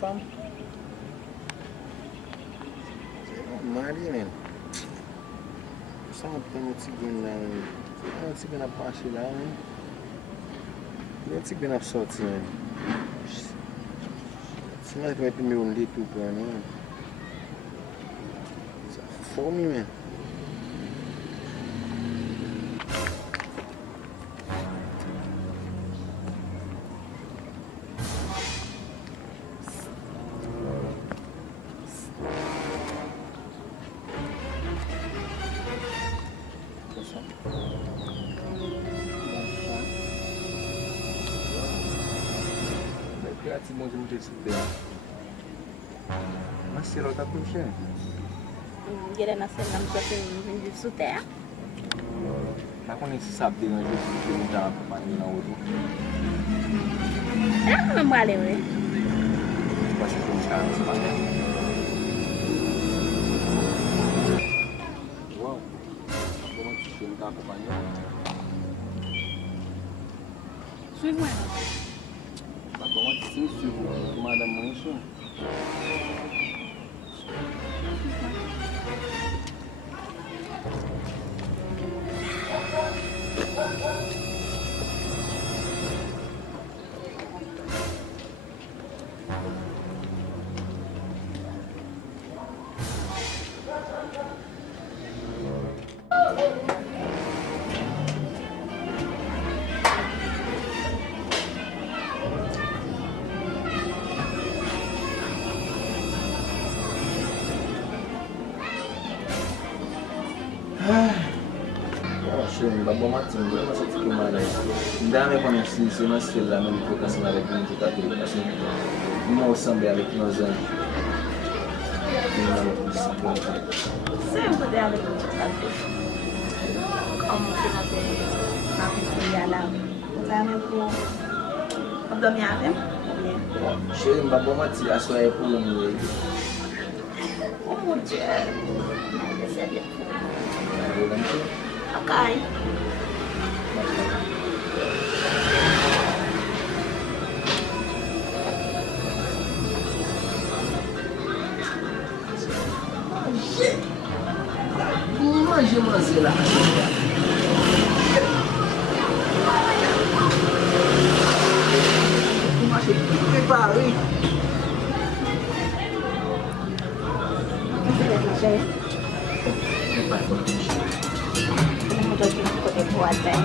fam. Mali men. Saan ito mo tigin lang. Ano tigin na pasi lang men. Ano tigin na soti men. Sima ito may pimiyon dito po ano men. Sa fomi men. Grazie molto molto bene. Ma si rota puxe. Gila na sila ng kasi hindi sute. Ako nagsasabi nga dito yung dapat pa rin na ulo. Ano naman mali mo eh? Kasi kung siya sa pala. Wow. Ako magsisimta ako pa niya. Suig mo. Ako magsisimta ako kumadam mo siya. Babbo Martin, due settimane. Dame con il senso una stella non può casare quindi capire così. Non sembra che non sia. Sempre de ale kung sabi. Kamu sinabi natin sinyalam. Dami po. Pagdami natin? Siya yung Babbo Martin, aso ay pulong niya. Oo, Jer. Nagsasabi po. Nagulan siya. Okay. Imagina sila. Imagina pare. Buat deh.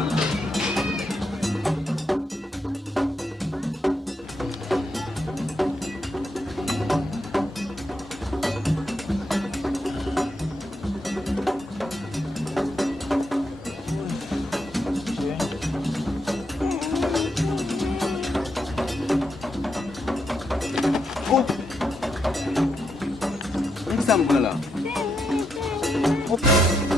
Oh, ini sama pula lah. Oh.